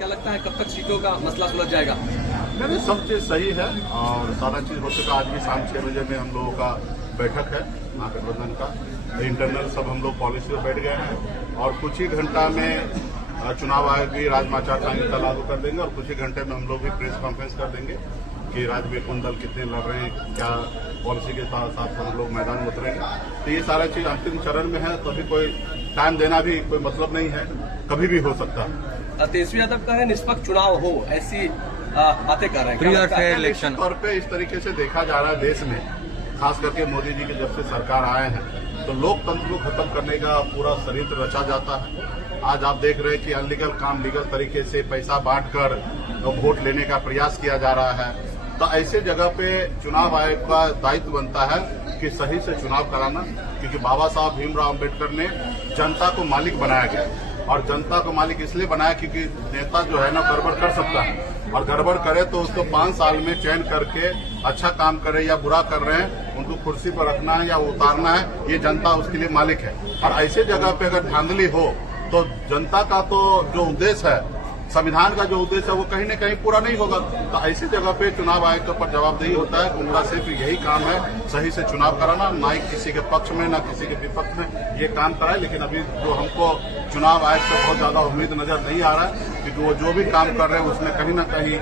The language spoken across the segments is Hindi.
क्या लगता है कब तक सीटों का मसला सुलझ जाएगा? नहीं, सब चीज सही है और सारा चीज हो चुका। आज भी शाम 6 बजे में हम लोगों का बैठक है महागठबंधन का। इंटरनल सब हम लोग पॉलिसी पर बैठ गए हैं और कुछ ही घंटा में चुनाव आयोग भी राजमाचार संहिता लागू कर देंगे और कुछ ही घंटे में हम लोग भी प्रेस कॉन्फ्रेंस कर देंगे कि राज्य में कौन दल कितने लड़ रहे हैं, क्या पॉलिसी के साथ हम लोग मैदान में उतरेंगे। तो ये सारा चीज अंतिम चरण में है, तो अभी कोई टाइम देना भी कोई मतलब नहीं है, कभी भी हो सकता है। तेजस्वी यादव कह रहे हैं निष्पक्ष चुनाव हो, ऐसी बातें कर रहे हैं। इलेक्शन तौर पे इस तरीके से देखा जा रहा है देश में, खास करके मोदी जी के जब से सरकार आए हैं तो लोकतंत्र को खत्म करने का पूरा षड्यंत्र रचा जाता है। आज आप देख रहे हैं कि अनलीगल काम लीगल तरीके से पैसा बांटकर वोट लेने का प्रयास किया जा रहा है। तो ऐसे जगह पे चुनाव आयोग का दायित्व बनता है कि सही से चुनाव कराना, क्योंकि बाबा साहब भीमराव अम्बेडकर ने जनता को मालिक बनाया गया और जनता को मालिक इसलिए बनाया क्योंकि नेता जो है ना गड़बड़ कर सकता है और गड़बड़ करे तो उसको 5 साल में चयन करके अच्छा काम करे या बुरा कर रहे हैं उनको कुर्सी पर रखना है या उतारना है, ये जनता उसके लिए मालिक है। और ऐसे जगह पे अगर धांधली हो तो जनता का तो जो उद्देश्य है, संविधान का जो उद्देश्य है, वो कहीं न कहीं पूरा नहीं होगा। तो ऐसी जगह पे चुनाव आयोग के ऊपर जवाबदेही होता है। उनका सिर्फ यही काम है सही से चुनाव कराना, ना ही किसी के पक्ष में ना किसी के विपक्ष में ये काम कराए। लेकिन अभी जो हमको चुनाव आयोग से बहुत ज्यादा उम्मीद नजर नहीं आ रहा है, क्योंकि वो जो भी काम कर रहे हैं उसमें कहीं न कहीं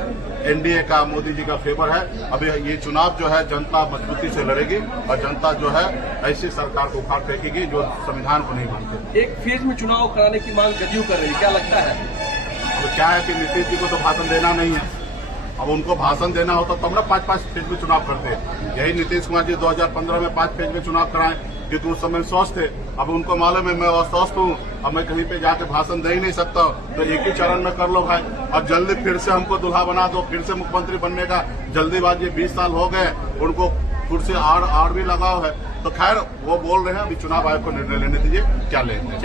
एनडीए का, मोदी जी का फेवर है। अभी ये चुनाव जो है जनता मजबूती से लड़ेगी और जनता जो है ऐसी सरकार को उखाड़ फेंकेगी जो संविधान को नहीं मानते। एक फेज में चुनाव कराने की मांग जदयू कर रही है, क्या लगता है? अब क्या है कि नीतीश जी को तो भाषण देना नहीं है। अब उनको भाषण देना होता तब ना 5-5 फेज में चुनाव करते हैं। यही नीतीश कुमार जी 2015 में 5 फेज में चुनाव कराएं, क्योंकि उस समय स्वस्थ थे। अब उनको मालूम है मैं अस्वस्थ हूँ, अब मैं कहीं पे जाके भाषण दे ही नहीं सकता, तो एक ही चरण में कर लो भाई। और जल्दी फिर से हमको दुल्हा बना दो, फिर से मुख्यमंत्री बनने का जल्दीबाजी। 20 साल हो गए, उनको कुर्सी आड़ भी लगाओ है। तो खैर वो बोल रहे हैं, अभी चुनाव आयोग को निर्णय लेने दीजिए क्या लेंगे।